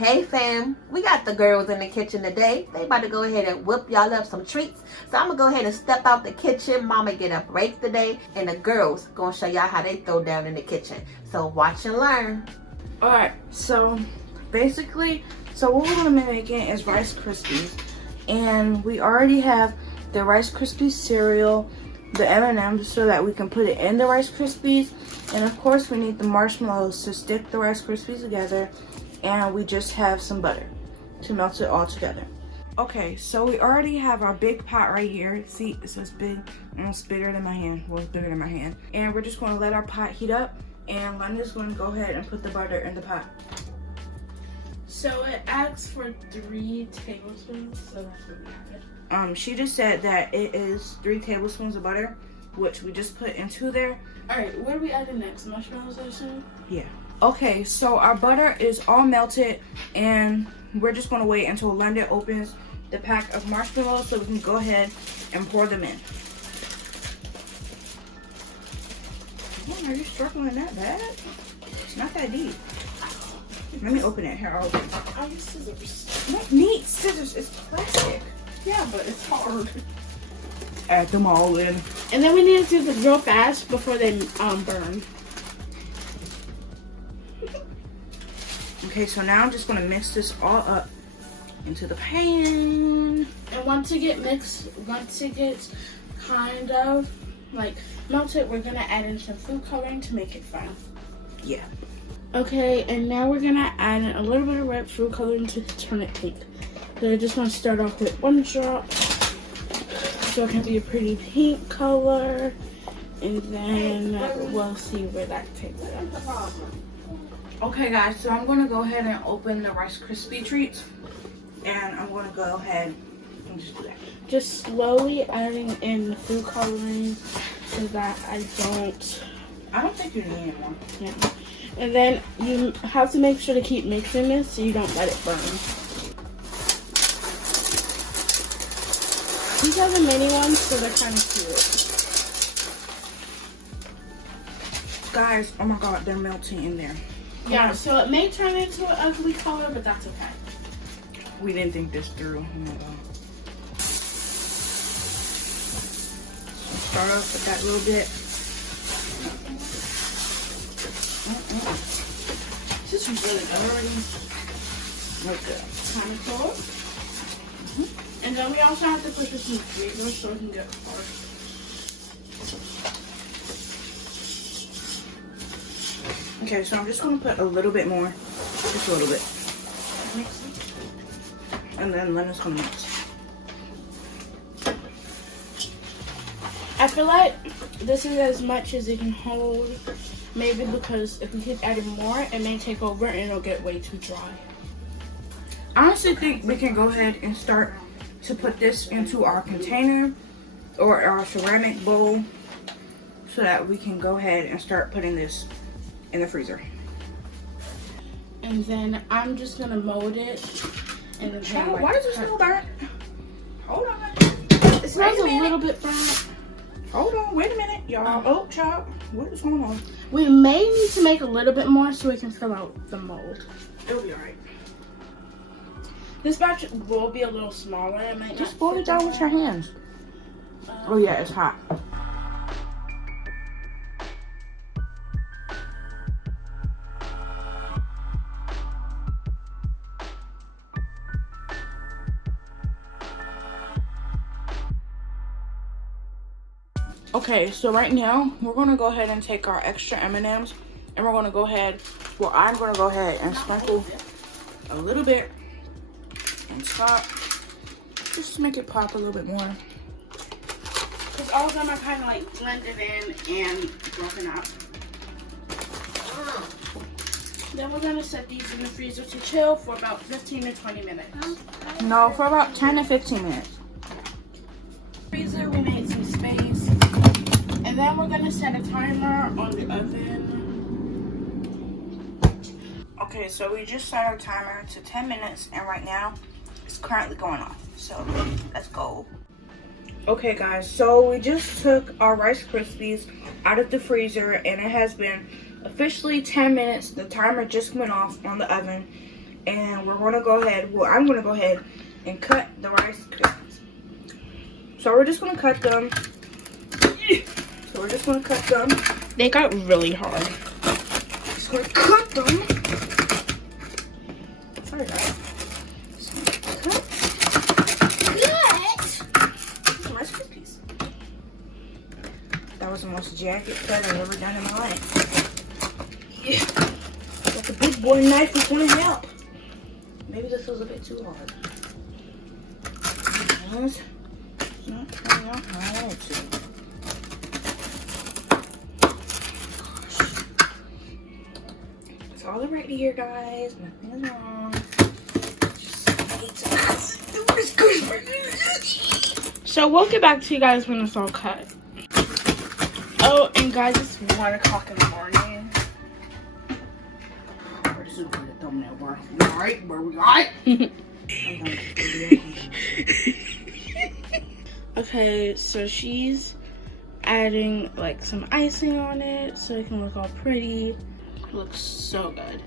Hey fam, we got the girls in the kitchen today. They about to go ahead and whip y'all up some treats. So I'm gonna go ahead and step out the kitchen. Mama get a break today, and the girls gonna show y'all how they throw down in the kitchen. So watch and learn. Alright, so basically, what we're gonna be making is Rice Krispies. And we already have the Rice Krispies cereal, the M&Ms so that we can put it in the Rice Krispies. And of course we need the marshmallows to stick the Rice Krispies together. And we just have some butter to melt it all together. Okay, so we already have our big pot right here. See, it says big, almost bigger than my hand. Well, it's bigger than my hand. And we're just gonna let our pot heat up. And Linda's gonna go ahead and put the butter in the pot. So it asks for 3 tablespoons, so that's what we have. She just said that it is 3 tablespoons of butter, which we just put into there. Alright, what are we adding next? Marshmallows, I assume? Yeah. Okay, so our butter is all melted, and we're just gonna wait until Linda opens the pack of marshmallows so we can go ahead and pour them in. Oh, are you struggling that bad? It's not that deep. Let me open it. Here, I'll open it. I use scissors. You don't need scissors, it's plastic. Yeah, but it's hard. Add them all in. And then we need to do this real fast before they burn. Okay, so now I'm just gonna mix this all up into the pan. And once it gets kind of like melted, we're gonna add in some food coloring to make it fun. Yeah. Okay, and now we're gonna add in a little bit of red food coloring to turn it pink. So I just want to start off with 1 drop, so it can be a pretty pink color, and then we'll see where that takes us. Okay guys, so I'm gonna go ahead and open the Rice Krispie treats, and I'm gonna go ahead and just do that. Just slowly adding in the food coloring so that I don't think you need any more. Yeah. And then you have to make sure to keep mixing this so you don't let it burn. These are the mini ones, so they're kind of cute. Guys, oh my god, they're melting in there. Yeah, so it may turn into an ugly color, but that's okay. We didn't think this through. Oh my god. Start off with that little bit. This is really good already. Okay. Kind of cool. And then we also have to put this in the freezer so it can get hard. Okay, so I'm just gonna put a little bit more, just a little bit, and then Lena's gonna mix. I feel like this is as much as it can hold, maybe because if we keep adding more, it may take over and it'll get way too dry. I honestly think we can go ahead and start to put this into our container or our ceramic bowl so that we can go ahead and start putting this in the freezer. And then I'm just gonna mold it. And then Child, why does it smell burnt? Hold on. It smells a little bit burnt. Hold on, wait a minute, y'all. Oh, child, what is going on? We may need to make a little bit more so we can fill out the mold. It'll be alright. This batch will be a little smaller. It might Just pull it down with your hands. Oh yeah, it's hot. Okay, so right now we're gonna go ahead and take our extra M&Ms and we're gonna go ahead. Well, I'm gonna go ahead and sprinkle a little bit on top, just to make it pop a little bit more. Because all of them are kind of like blended in and broken up. Then we're gonna set these in the freezer to chill for about 15 to 20 minutes. No, for about 10 to 15 minutes. Freezer, we made some space. And then we're gonna set a timer on the oven. Okay, so we just set our timer to 10 minutes and right now it's currently going off. So let's go. Okay guys, so we just took our Rice Krispies out of the freezer and it has been officially 10 minutes. The timer just went off on the oven And we're gonna go ahead, well, I'm gonna go ahead and cut the Rice Krispies. So we're just gonna cut them. They got really hard. Just gonna cut them. Sorry guys. Just gonna cut some Rice Krispies. That was the most jagged cut I've ever done in my life. Yeah. But the big boy knife is gonna help. Maybe this was a bit too hard. It's not turning out how I want it to. It's all right here, guys. Nothing is wrong. So we'll get back to you guys when it's all cut. Oh, and guys, it's 1 o'clock in the morning. Where's the thumbnail bar? We alright? Where we at? Okay, so she's adding like some icing on it so it can look all pretty. It looks so good.